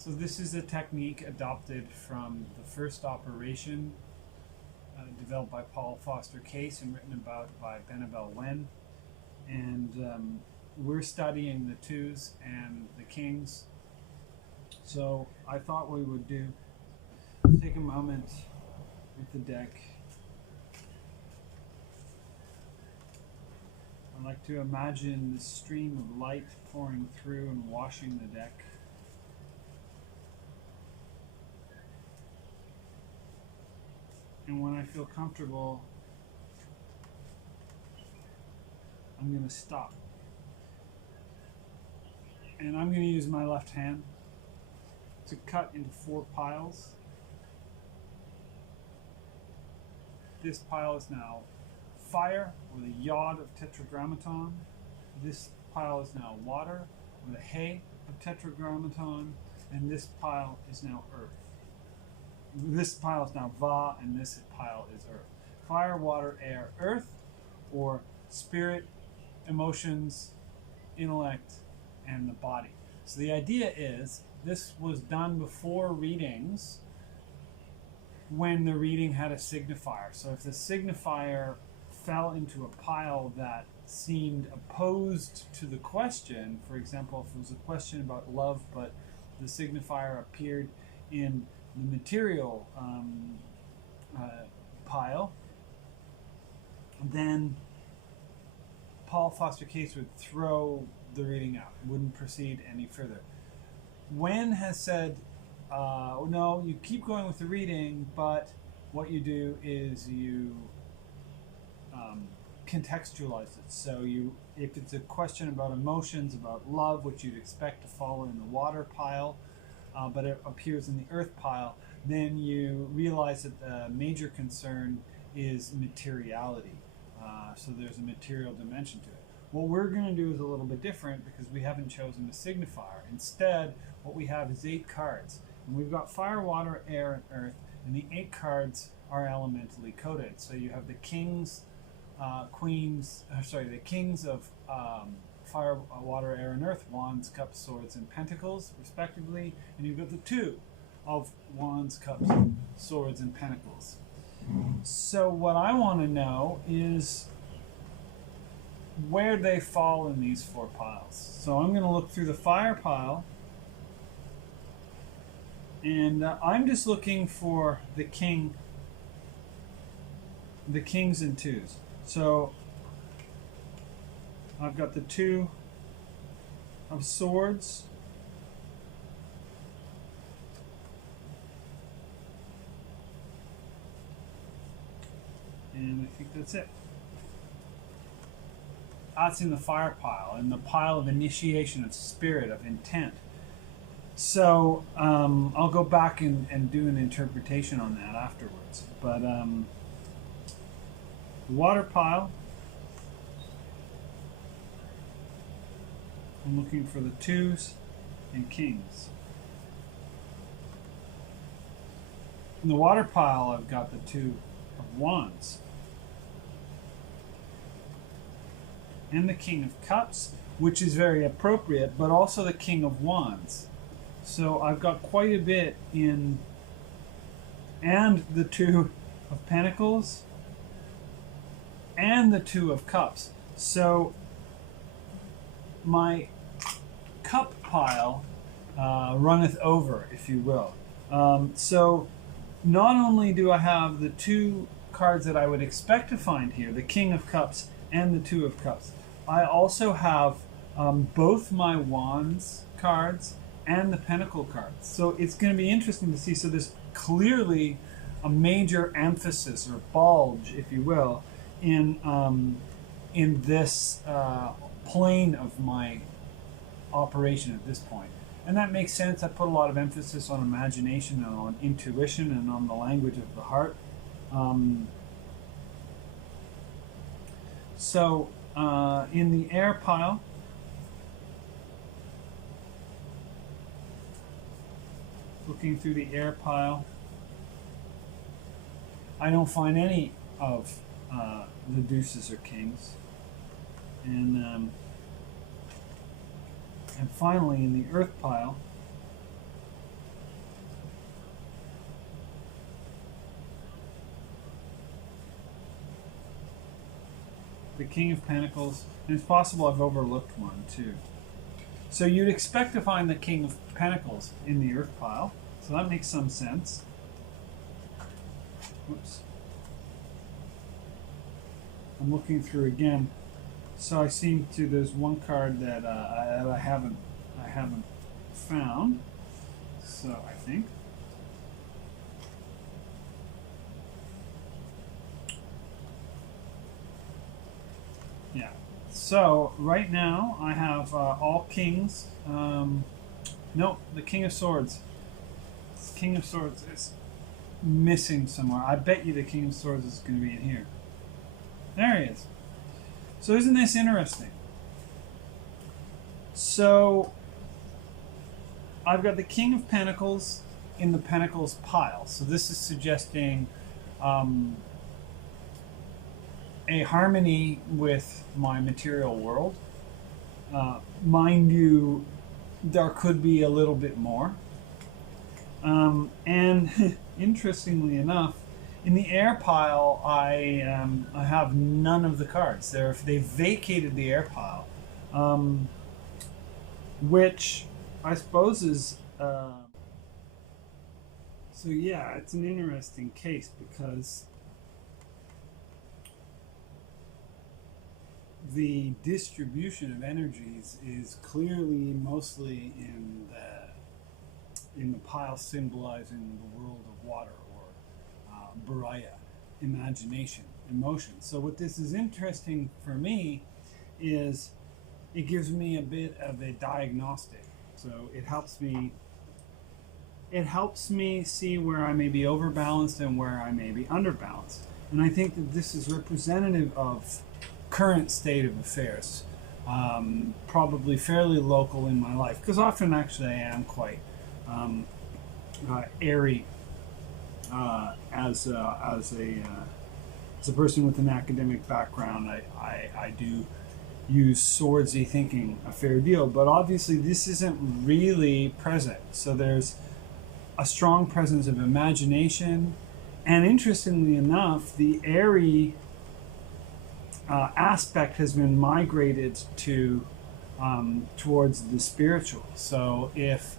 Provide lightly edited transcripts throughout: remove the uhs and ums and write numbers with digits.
So this is a technique adopted from the first operation developed by Paul Foster Case and written about by Benabel Wen. And we're studying the twos and the kings. So I thought we would take a moment with the deck. I like to imagine the stream of light pouring through and washing the deck. And when I feel comfortable, I'm going to stop. And I'm going to use my left hand to cut into 4 piles. This pile is now fire with a yod of tetragrammaton. This pile is now water with a hay of tetragrammaton. And this pile is now earth. This pile is now Va, and this pile is earth. Fire, water, air, earth, or spirit, emotions, intellect, and the body. So the idea is this was done before readings when the reading had a signifier. So if the signifier fell into a pile that seemed opposed to the question, for example, if it was a question about love, but the signifier appeared in the material pile, then Paul Foster Case would throw the reading out, wouldn't proceed any further. Wen has said, no, you keep going with the reading, but what you do is you contextualize it. So if it's a question about emotions, about love, which you'd expect to follow in the water pile, but it appears in the earth pile, then you realize that the major concern is materiality. So there's a material dimension to it. What we're going to do is a little bit different because we haven't chosen a signifier. Instead, what we have is 8 cards. And we've got fire, water, air, and earth, and the 8 cards are elementally coded. So you have the kings, the kings of fire, water, air, and earth, wands, cups, swords, and pentacles, respectively. And you've got the 2 of wands, cups, swords, and pentacles. So what I want to know is where they fall in these 4 piles. So I'm going to look through the fire pile, and I'm just looking for the kings and 2s. So I've got the 2 of swords, and I think that's it. That's in the fire pile, in the pile of initiation, of spirit, of intent. So I'll go back and do an interpretation on that afterwards. But the water pile, I'm looking for the 2s and kings. In the water pile, I've got the 2 of wands and the king of cups, which is very appropriate, but also the king of wands. So I've got quite a bit in, and the 2 of pentacles and the 2 of cups. So my cup pile runneth over, if you will. So not only do I have the 2 cards that I would expect to find here, the king of cups and the 2 of cups, I also have both my wands cards and the pentacle cards. So it's going to be interesting to see. So there's clearly a major emphasis or bulge, if you will, in this plane of my operation at this point. And that makes sense. I put a lot of emphasis on imagination and on intuition and on the language of the heart. In the air pile, looking through the air pile, I don't find any of the deuces or kings. And finally, in the earth pile, the King of Pentacles, and it's possible I've overlooked one too. So you'd expect to find the King of Pentacles in the Earth pile, so that makes some sense. Whoops. I'm looking through again, so I seem to. There's one card that I haven't found. So I think. Yeah. So right now I have all kings. No, the King of Swords. The King of Swords is missing somewhere. I bet you the King of Swords is going to be in here. There he is. So isn't this interesting? So I've got the King of Pentacles in the Pentacles pile. So this is suggesting a harmony with my material world. Mind you, there could be a little bit more. And interestingly enough, in the air pile, I have none of the cards. They vacated the air pile, which I suppose is so. Yeah, it's an interesting case because the distribution of energies is clearly mostly in the pile symbolizing the world of water, or Baraya, imagination, emotion. So what this is interesting for me is it gives me a bit of a diagnostic. So it helps me see where I may be overbalanced and where I may be underbalanced. And I think that this is representative of current state of affairs, probably fairly local in my life, because often actually I am quite airy as a person with an academic background. I do use swordsy thinking a fair deal, but obviously this isn't really present. So there's a strong presence of imagination, and interestingly enough, the airy aspect has been migrated to towards the spiritual. So if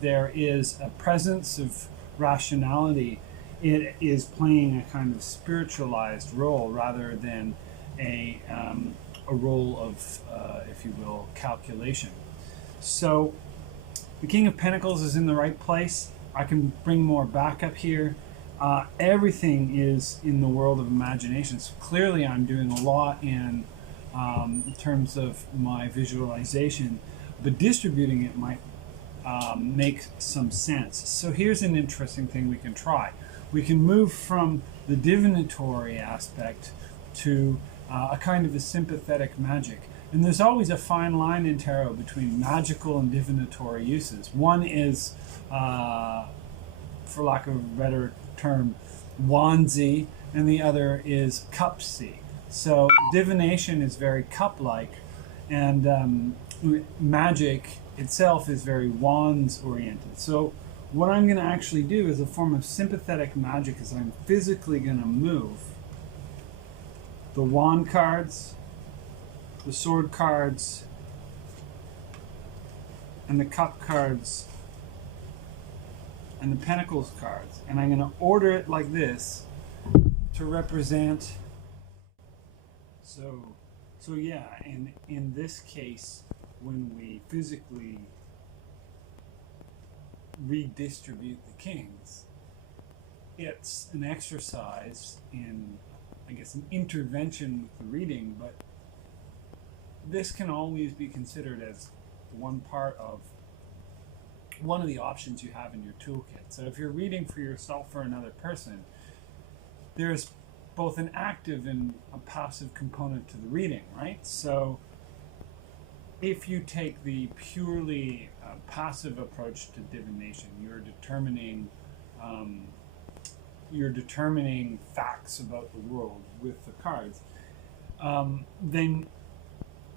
there is a presence of rationality, it is playing a kind of spiritualized role rather than a role of, if you will, calculation. So the King of Pentacles is in the right place. I can bring more back up here. Everything is in the world of imagination. So clearly I'm doing a lot in terms of my visualization, but distributing it might make some sense. So here's an interesting thing we can try. We can move from the divinatory aspect to a kind of a sympathetic magic. And there's always a fine line in tarot between magical and divinatory uses. One is, for lack of a better term, wandsy, and the other is cupsy. So divination is very cup-like, and magic itself is very wands-oriented. So what I'm going to actually do is a form of sympathetic magic is I'm physically going to move the wand cards, the sword cards, and the cup cards, and the pentacles cards. And I'm going to order it like this to represent. So yeah, in this case, when we physically redistribute the kings, it's an exercise in, I guess, an intervention with the reading, but this can always be considered as one of the options you have in your toolkit. So if you're reading for yourself or another person, there's both an active and a passive component to the reading, right? So if you take the purely passive approach to divination, you're determining facts about the world with the cards, then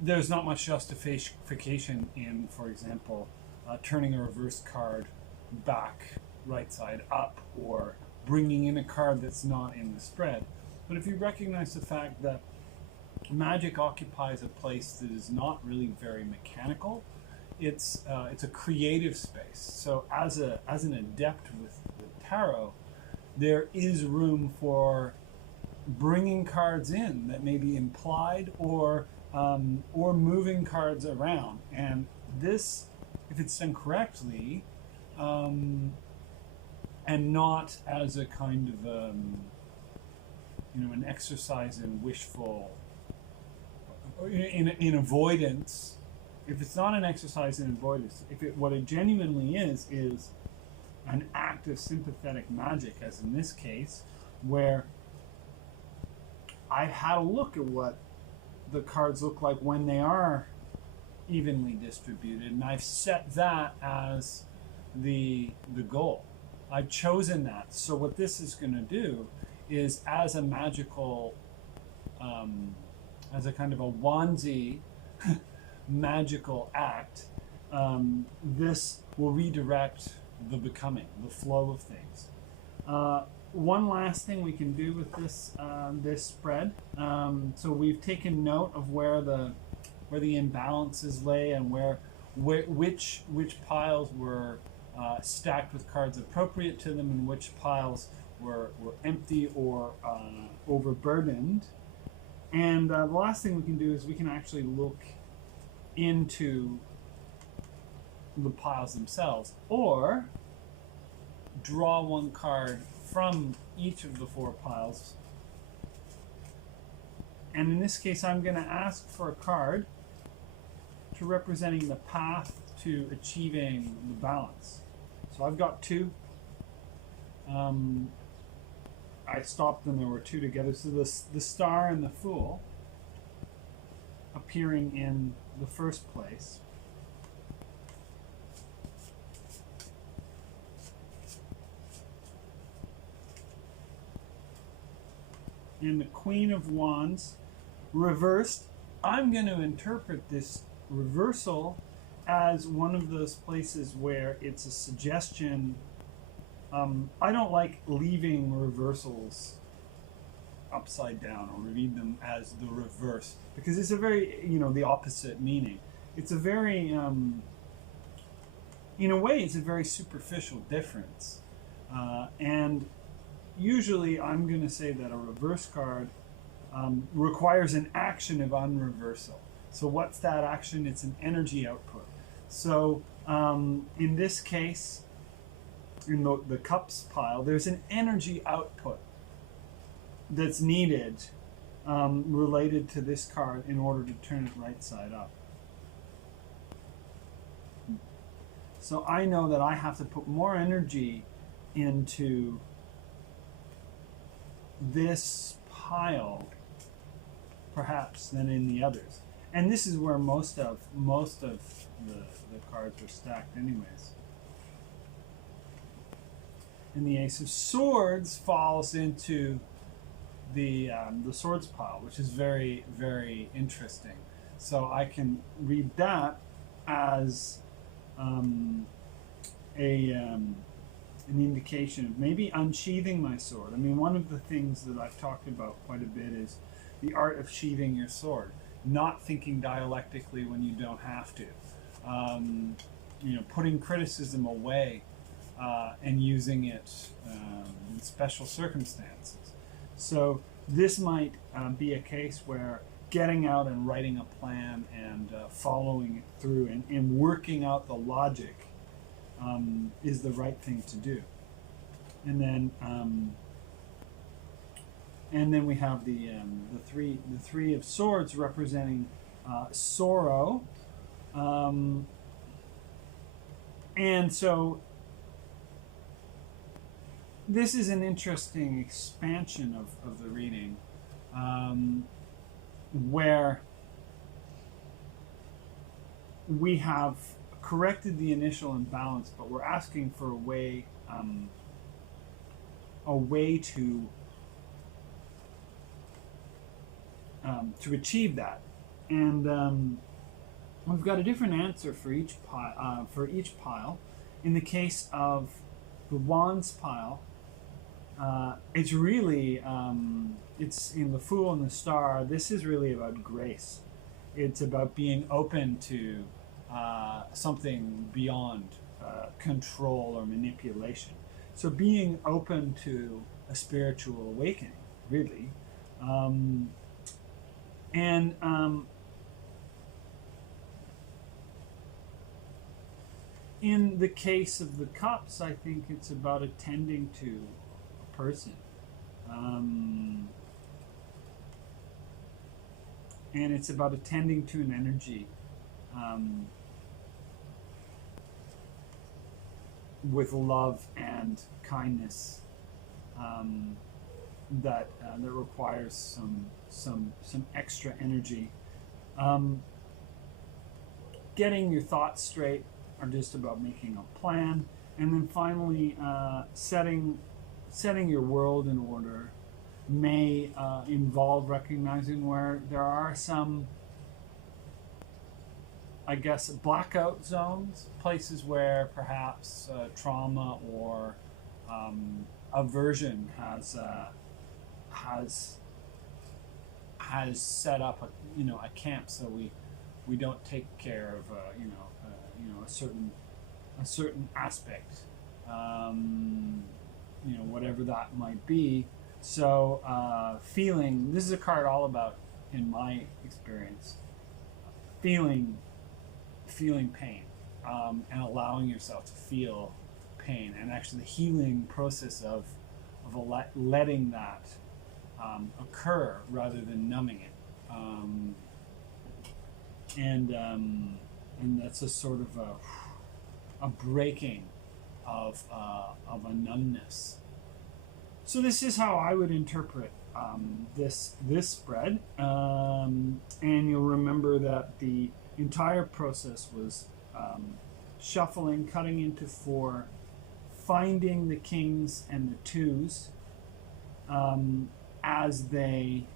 there's not much justification in, for example, turning a reverse card back right side up, or bringing in a card that's not in the spread. But if you recognize the fact that magic occupies a place that is not really very mechanical. It's a creative space. So as an adept with tarot, there is room for bringing cards in that may be implied, or moving cards around. And this, if it's done correctly, and not as a kind of an exercise in wishful, in avoidance. If it's not an exercise in avoidance, what it genuinely is an act of sympathetic magic, as in this case, where I've had a look at what the cards look like when they are evenly distributed, and I've set that as the goal. I've chosen that. So what this is going to do is, as a magical, as a kind of a onesie magical act, this will redirect the becoming, the flow of things. One last thing we can do with this this spread. So we've taken note of where the imbalances lay, and which piles were stacked with cards appropriate to them, and which piles were empty or overburdened. And the last thing we can do is we can actually look into the piles themselves, or draw one card from each of the 4 piles. And in this case, I'm going to ask for a card to representing the path to achieving the balance. So I've got 2. I stopped and there were 2 together. So the Star and the Fool appearing in the first place. And the Queen of Wands reversed. I'm going to interpret this reversal as one of those places where it's a suggestion. I don't like leaving reversals upside down or read them as the reverse, because it's a very, the opposite meaning. It's a very, in a way, it's a very superficial difference. And usually I'm going to say that a reverse card requires an action of unreversal. So what's that action? It's an energy output. So in this case, in the cups pile, there's an energy output that's needed related to this card in order to turn it right side up. So I know that I have to put more energy into this pile perhaps than in the others, and this is where most of the cards are stacked anyways. And the Ace of Swords falls into the swords pile, which is very, very interesting. So I can read that as an indication of maybe unsheathing my sword. I mean, one of the things that I've talked about quite a bit is the art of sheathing your sword, not thinking dialectically when you don't have to, putting criticism away and using it in special circumstances. So this might be a case where getting out and writing a plan and following it through and working out the logic is the right thing to do. And then we have the three of swords representing sorrow, and so this is an interesting expansion of the reading, where we have corrected the initial imbalance, but we're asking for a way to achieve that, and we've got a different answer for each pile. In the case of the wands pile, it's really, it's in the Fool and the Star. This is really about grace. It's about being open to something beyond control or manipulation. So being open to a spiritual awakening, really. Um, and in the case of the cups, I think it's about attending to a person. Um, and it's about attending to an energy um, with love and kindness that requires some extra energy. Um, Getting your thoughts straight are just about making a plan, and then finally setting your world in order may involve recognizing where there are some, I guess, blackout zones, places where perhaps trauma or aversion has set up a camp, so we don't take care of a certain aspect, whatever that might be. So feeling, this is a card all about, in my experience, feeling pain, and allowing yourself to feel pain, and actually the healing process of letting that occur rather than numbing it. And that's a sort of a breaking of a numbness. So this is how I would interpret this spread, and you'll remember that the entire process was shuffling, cutting into four, finding the kings and the twos as they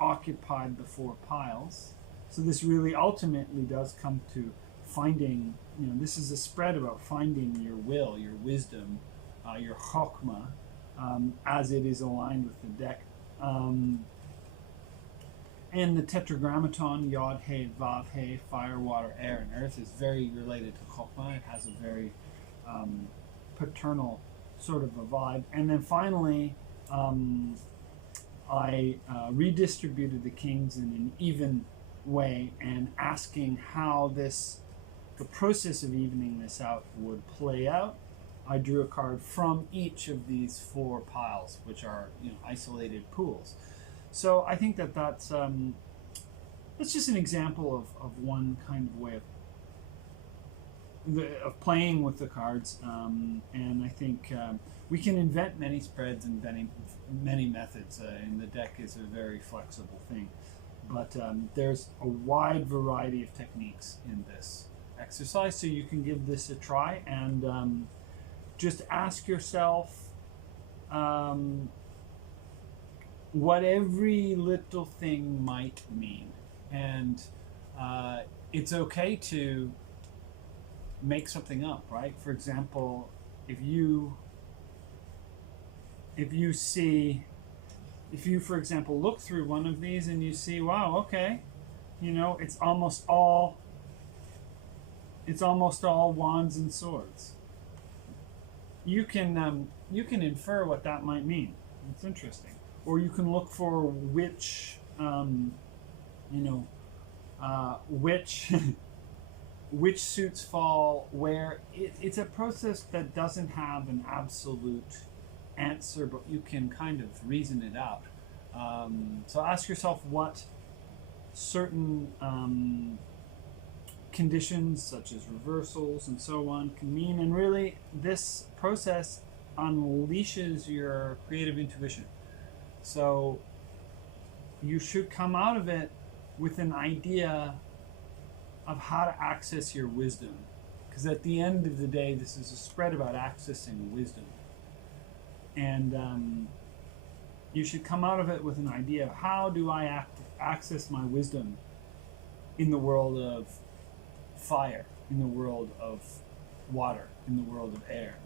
occupied the four piles. So this really ultimately does come to finding, this is a spread about finding your will, your wisdom, your Chockmah, as it is aligned with the deck. And the Tetragrammaton, Yod, He, Vav, He, fire, water, air, and earth, is very related to Chockmah. It has a very paternal sort of a vibe. And then finally, I redistributed the kings in an even way, and asking how the process of evening this out would play out. I drew a card from each of these four piles, which are isolated pools. So I think that's just an example of one kind of way of playing with the cards, and I think we can invent many spreads and many methods, and the deck is a very flexible thing. But there's a wide variety of techniques in this exercise, so you can give this a try and just ask yourself what every little thing might mean. And it's okay to make something up, right? For example, if you, for example, look through one of these and you see, wow, okay, it's almost all wands and swords. You can infer what that might mean. It's interesting. Or you can look for which which suits fall where. It's a process that doesn't have an absolute answer, but you can kind of reason it out. So ask yourself what certain conditions, such as reversals and so on, can mean, and really this process unleashes your creative intuition. So you should come out of it with an idea of how to access your wisdom, because at the end of the day, this is a spread about accessing wisdom. And you should come out of it with an idea of how do I access my wisdom in the world of fire, in the world of water, in the world of air.